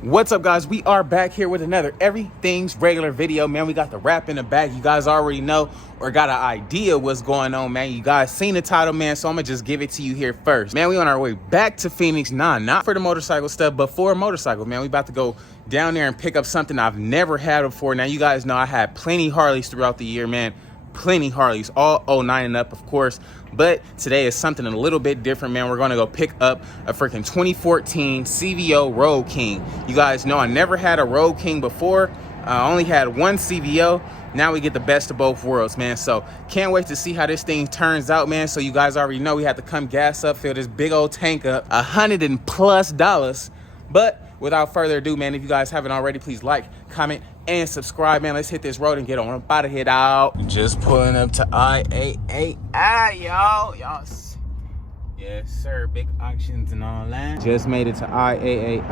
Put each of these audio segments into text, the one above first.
What's up, guys? We are back here with another everything's regular video, man. We got the wrap in the bag. You guys already know or got an idea what's going on, man. You guys seen the title, man, so I'm gonna just give it to you here first. Man, we on our way back to Phoenix. Nah, not for the motorcycle stuff, but for a motorcycle, man. We about to go down there and pick up something I've never had before. Now, you guys know I had plenty Harleys throughout the year, man. Plenty Harleys, all 09 and up, of course, but today is something a little bit different, man. We're gonna go pick up a freaking 2014 CVO Road King. You guys know I never had a Road King before. I only had one CVO. Now we get the best of both worlds, man. So can't wait to see how this thing turns out, man. So you guys already know we have to come gas up, fill this big old tank up, $100+. But without further ado, man, if you guys haven't already, please like, comment, and subscribe, man. Let's hit this road and get on up out of here, out. Just pulling up to IAAI, y'all. Yes, sir. Big auctions and all that. Just made it to IAAI.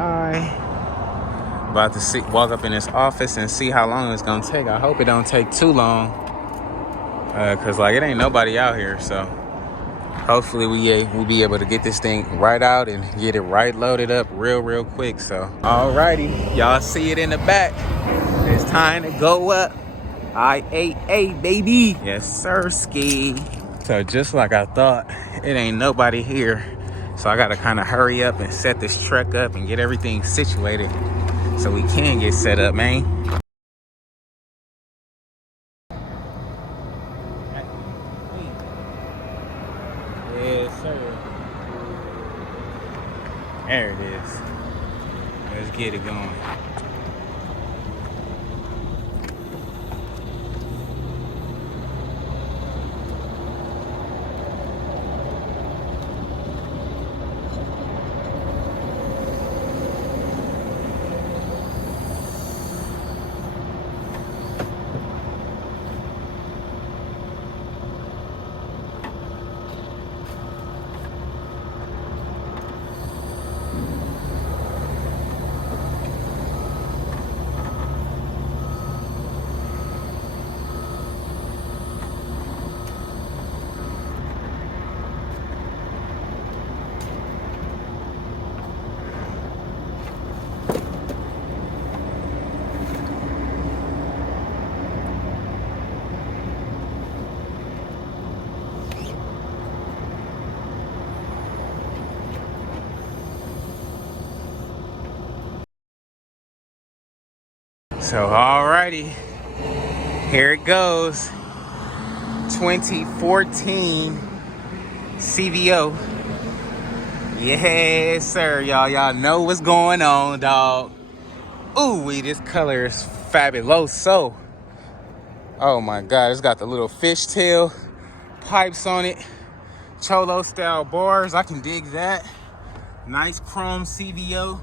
About to walk up in this office and see how long it's gonna take. I hope it don't take too long, cause like it ain't nobody out here. So hopefully we'll be able to get this thing right out and get it right loaded up real quick. So alrighty, y'all see it in the back. It's time to go up. IAA, baby. Yes, sir, ski. So just like I thought, it ain't nobody here. So I gotta kind of hurry up and set this truck up and get everything situated so we can get set up, man. Yes, sir. There it is. Let's get it going. So alrighty, here it goes. 2014 CVO. Yes, sir, y'all know what's going on, dog. Ooh, this color is fabuloso. Oh my God, it's got the little fishtail pipes on it. Cholo style bars, I can dig that. Nice chrome CVO.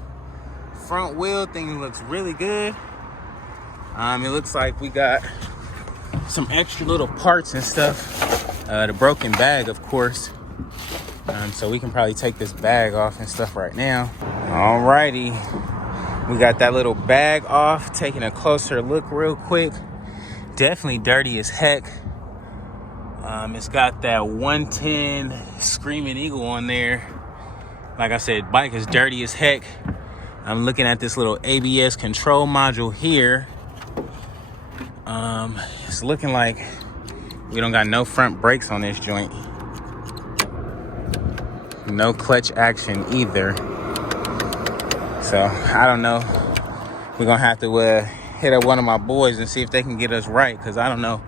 Front wheel thing looks really good. It looks like we got some extra little parts and stuff. The broken bag, of course. So we can probably take this bag off and stuff right now. Alrighty. We got that little bag off. Taking a closer look real quick. Definitely dirty as heck. It's got that 110 Screaming Eagle on there. Like I said, bike is dirty as heck. I'm looking at this little ABS control module here. It's looking like we don't got no front brakes on this joint. No clutch action either. So I don't know. We're gonna have to hit up one of my boys and see if they can get us right, because I don't know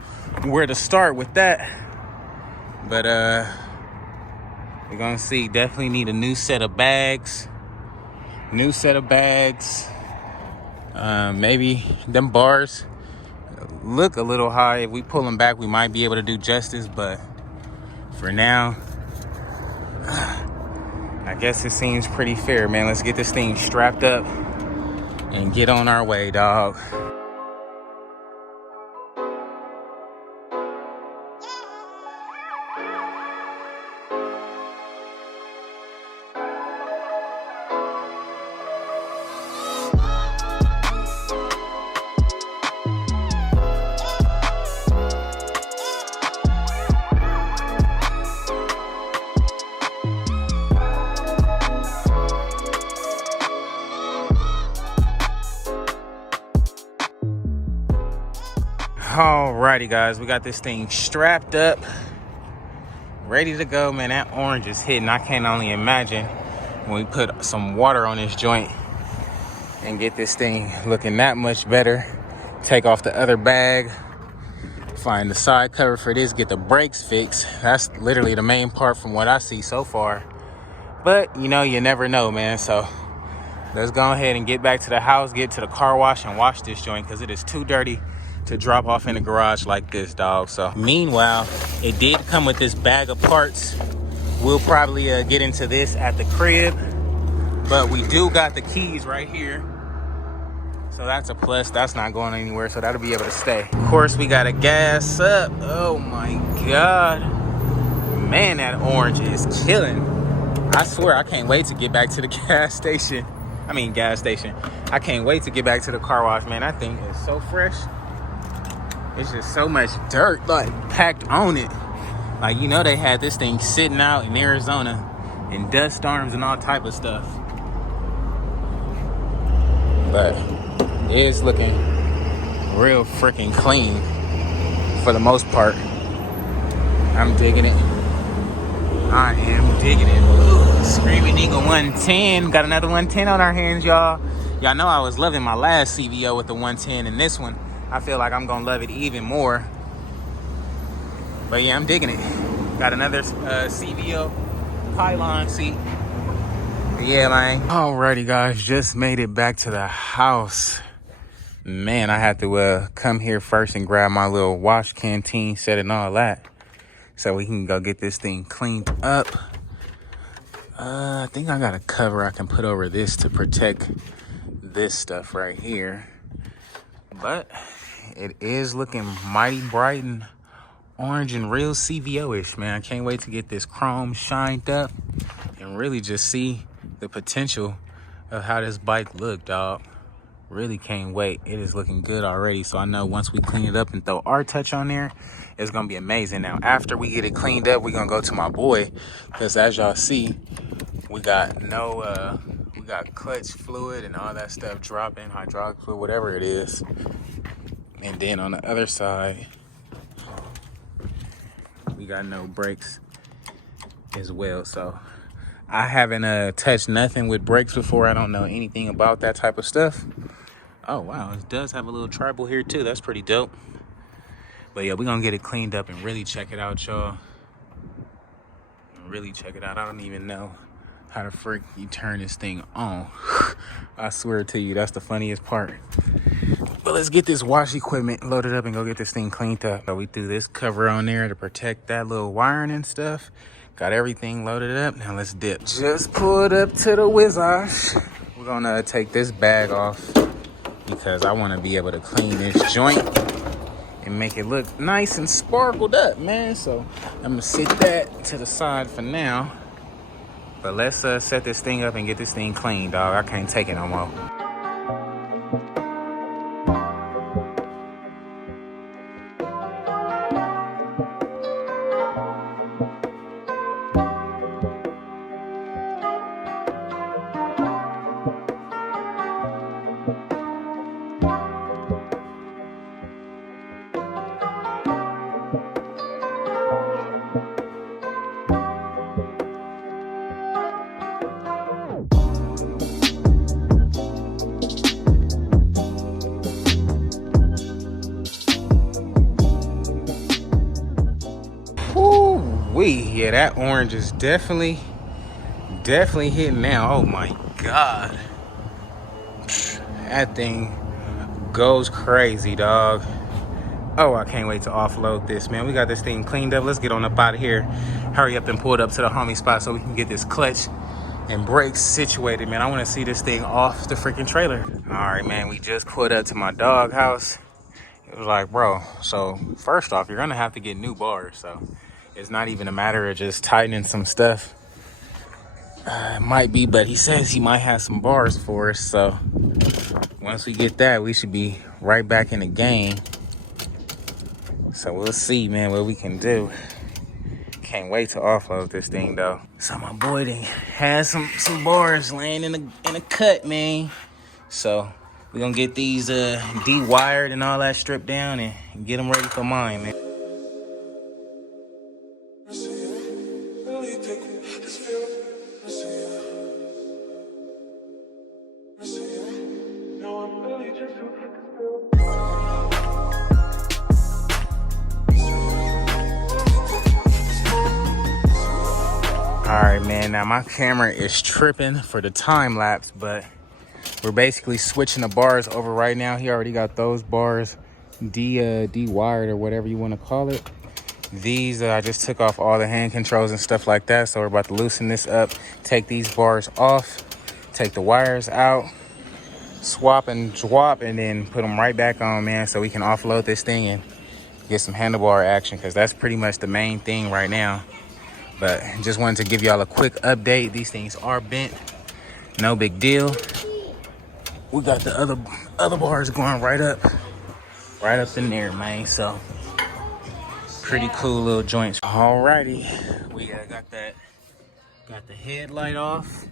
where to start with that. But we're gonna see. Definitely need a new set of bags. Maybe them bars look a little high. If we pull them back, we might be able to do justice, but for now, I guess it seems pretty fair, man. Let's get this thing strapped up and get on our way, dog. Alrighty, guys, we got this thing strapped up, ready to go, man. That orange is hitting. I can't only imagine when we put some water on this joint and get this thing looking that much better. Take off the other bag, find the side cover for this, get the brakes fixed. That's literally the main part from what I see so far. But, you know, you never know, man. So let's go ahead and get back to the house, get to the car wash and wash this joint because it is too dirty to drop off in the garage like this, dog. So meanwhile, it did come with this bag of parts. We'll probably get into this at the crib, but we do got the keys right here. So that's a plus. That's not going anywhere, so that'll be able to stay. Of course, we gotta gas up. Oh my God. Man, that orange is killing. I swear, I can't wait to get back to the gas station. I can't wait to get back to the car wash, man. That thing is so fresh. It's just so much dirt, like, packed on it. Like, you know, they had this thing sitting out in Arizona in dust storms and all type of stuff. But it's looking real freaking clean for the most part. I'm digging it. I am digging it. Ooh, Screaming Eagle 110. Got another 110 on our hands, y'all. Y'all know I was loving my last CVO with the 110, and this one, I feel like I'm gonna love it even more. But yeah, I'm digging it. Got another CVO pylon seat. Yeah, man. Alrighty, guys, just made it back to the house. Man, I had to come here first and grab my little wash canteen set and all that, so we can go get this thing cleaned up. I think I got a cover I can put over this to protect this stuff right here. But it is looking mighty bright and orange and real CVO-ish, man. I can't wait to get this chrome shined up and really just see the potential of how this bike look, dog. Really can't wait. It is looking good already. So I know once we clean it up and throw our touch on there, it's gonna be amazing. Now, after we get it cleaned up, we're gonna go to my boy, because as y'all see, we got we got clutch fluid and all that stuff dropping, hydraulic fluid, whatever it is. And then on the other side, we got no brakes as well. So I haven't touched nothing with brakes before. I don't know anything about that type of stuff. Oh wow, it does have a little tribal here too. That's pretty dope. But yeah, we're gonna get it cleaned up and really check it out, y'all. Really check it out. I don't even know how the frick you turn this thing on. I swear to you, that's the funniest part. But let's get this wash equipment loaded up and go get this thing cleaned up. So we threw this cover on there to protect that little wiring and stuff. Got everything loaded up. Now let's dip. Just pulled up to the Whizash. We're gonna take this bag off because I wanna be able to clean this joint and make it look nice and sparkled up, man. So I'm gonna sit that to the side for now. But let's set this thing up and get this thing clean, dog. I can't take it no more. Yeah, that orange is definitely hitting now. Oh my God, that thing goes crazy, dog. Oh, I can't wait to offload this, man. We got this thing cleaned up. Let's get on up out of here. Hurry up and pull it up to the homie spot so we can get this clutch and brakes situated, man. I want to see this thing off the freaking trailer. All right, man, we just pulled up to my dog house. It was like, bro, so first off, you're gonna have to get new bars. So it's not even a matter of just tightening some stuff. It might be, but he says he might have some bars for us. So once we get that, we should be right back in the game. So we'll see, man, what we can do. Can't wait to offload this thing, though. So my boy has some bars laying in a cut, man. So We're gonna get these de-wired and all that stripped down and get them ready for mine, man. All right, man, now my camera is tripping for the time lapse, but we're basically switching the bars over right now. He already got those bars de-wired or whatever you want to call it. These, I just took off all the hand controls and stuff like that. So we're about to loosen this up, take these bars off, take the wires out, swap and drop, and then put them right back on, man, so we can offload this thing and get some handlebar action, because that's pretty much the main thing right now. But just wanted to give y'all a quick update. These things are bent, no big deal. We got the other bars going right up in there, man. So pretty cool little joints. Alrighty, we got the headlight off,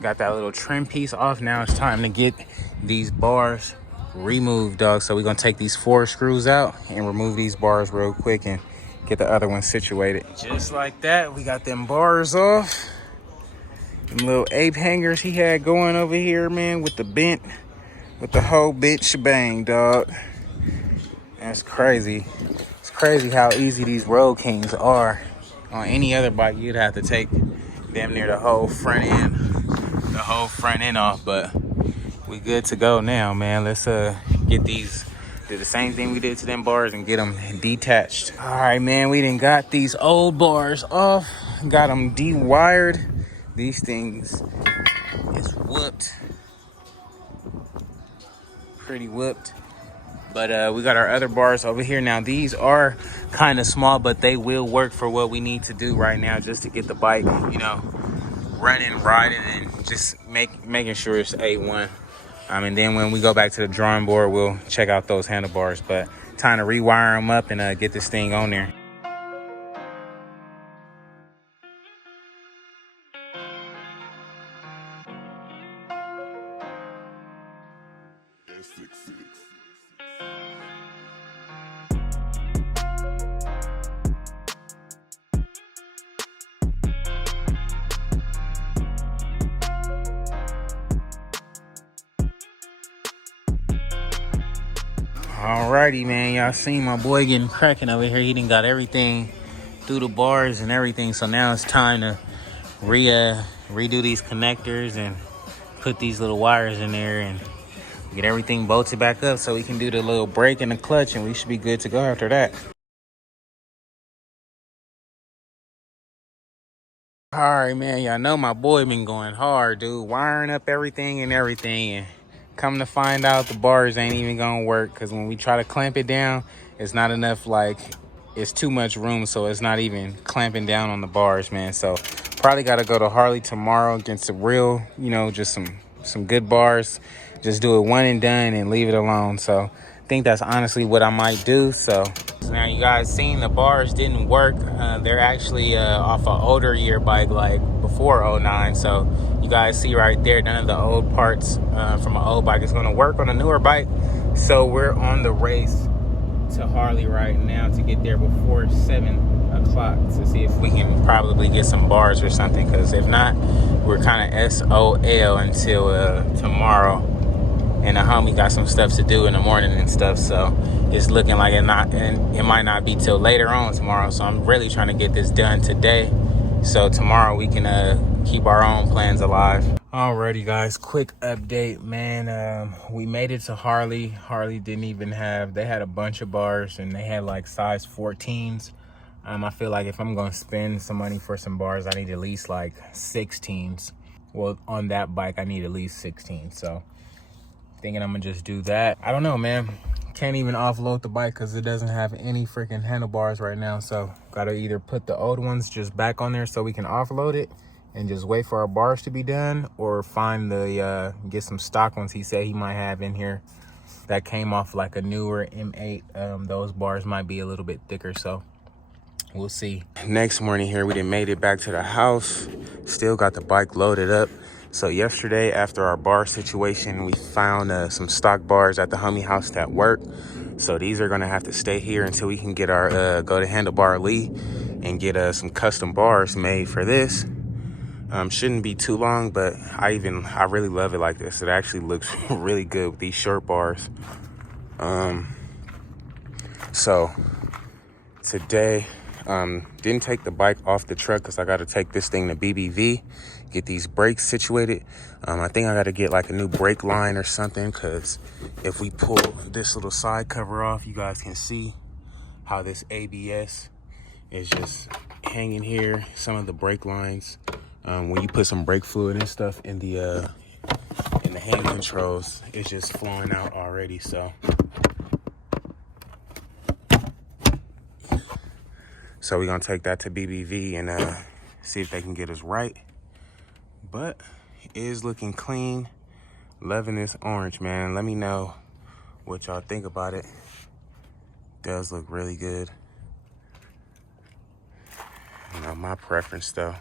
got that little trim piece off. Now it's time to get these bars removed, dog. So we're gonna take these 4 screws out and remove these bars real quick and get the other one situated. Just like that, we got them bars off. Them little ape hangers he had going over here, man, with the whole bent shebang, dog. That's crazy. It's crazy how easy these Road Kings are. On any other bike, you'd have to take damn near the whole front end off, but we good to go now, man. Let's get these, do the same thing we did to them bars and get them detached. All right, man, we done got these old bars off, got them de-wired. These things is whooped, pretty whooped. But we got our other bars over here. Now these are kind of small, but they will work for what we need to do right now, just to get the bike, you know, running, riding, and just making sure it's A1. And then when we go back to the drawing board, we'll check out those handlebars. But time to rewire them up and get this thing on there. Alrighty, man, y'all seen my boy getting cracking over here. He done got everything through the bars and everything. So now it's time to redo these connectors and put these little wires in there and get everything bolted back up so we can do the little brake and the clutch, and we should be good to go after that. All right, man, y'all know my boy been going hard, dude, wiring up everything, and come to find out the bars ain't even gonna work, because when we try to clamp it down, it's not enough, like, it's too much room, so it's not even clamping down on the bars, man. So probably gotta go to Harley tomorrow, get some real, you know, just some good bars, just do it one and done and leave it alone. So I think that's honestly what I might do. So now you guys seen the bars didn't work. They're actually off an older year bike, like before '09. So you guys see right there, none of the old parts from an old bike is going to work on a newer bike. So we're on the race to Harley right now to get there before 7 o'clock to see if we can probably get some bars or something, because if not, we're kind of SOL until tomorrow. And the homie got some stuff to do in the morning and stuff, so it's looking like it might not be till later on tomorrow. So I'm really trying to get this done today, so tomorrow we can keep our own plans alive. Alrighty, guys, quick update, man. We made it to Harley. Harley didn't even have, they had a bunch of bars and they had like size 14s. I feel like if I'm gonna spend some money for some bars, I need at least like 16s. Well, on that bike, I need at least 16. So thinking I'm gonna just do that. I don't know, man. Can't even offload the bike because it doesn't have any freaking handlebars right now. So gotta either put the old ones just back on there so we can offload it and just wait for our bars to be done, or find the get some stock ones he said he might have in here that came off like a newer M8. Those bars might be a little bit thicker, so we'll see. Next morning here, we done made it back to the house. Still got the bike loaded up. So yesterday, after our bar situation, we found some stock bars at the homie house that work. So these are gonna have to stay here until we can get our go to Handlebar Lee and get some custom bars made for this. Shouldn't be too long, but I really love it like this. It actually looks really good with these short bars. So today, didn't take the bike off the truck because I got to take this thing to BBV, get these brakes situated. I think I got to get like a new brake line or something, because if we pull this little side cover off, you guys can see how this ABS is just hanging here. Some of the brake lines, when you put some brake fluid and stuff in the hand controls, it's just flowing out already. So we're gonna take that to BBV and see if they can get us right. But it is looking clean. Loving this orange, man. Let me know what y'all think about it. Does look really good. You know, my preference though.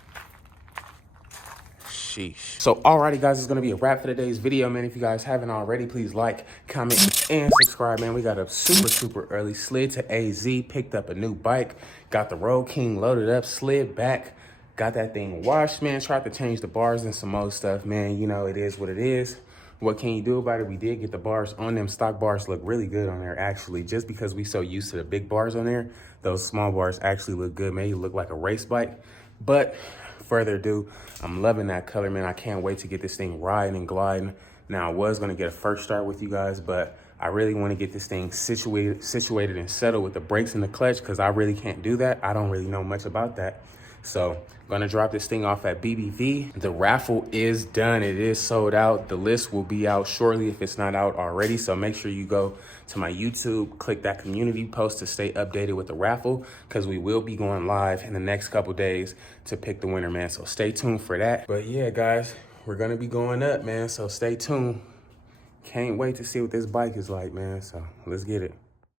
Sheesh. So alrighty guys, it's gonna be a wrap for today's video, man. If you guys haven't already, please like, comment, and subscribe, man. We got a super early slid to AZ, picked up a new bike, got the Road King loaded up, slid back, got that thing washed, man. Tried to change the bars and some more stuff, man. You know, it is what it is. What can you do about it? We did get the bars on them. Stock bars look really good on there, actually. Just because we so used to the big bars on there, those small bars actually look good, man. You look like a race bike. But further ado, I'm loving that color, man. I can't wait to get this thing riding and gliding. Now, I was gonna get a first start with you guys, but I really wanna get this thing situated and settled with the brakes and the clutch, because I really can't do that. I don't really know much about that. So I'm gonna drop this thing off at BBV. The raffle is done. It is sold out. The list will be out shortly if it's not out already. So make sure you go to my YouTube, click that community post to stay updated with the raffle, because we will be going live in the next couple days to pick the winner, man. So stay tuned for that. But yeah, guys, we're gonna be going up, man. So stay tuned. Can't wait to see what this bike is like, man. So let's get it.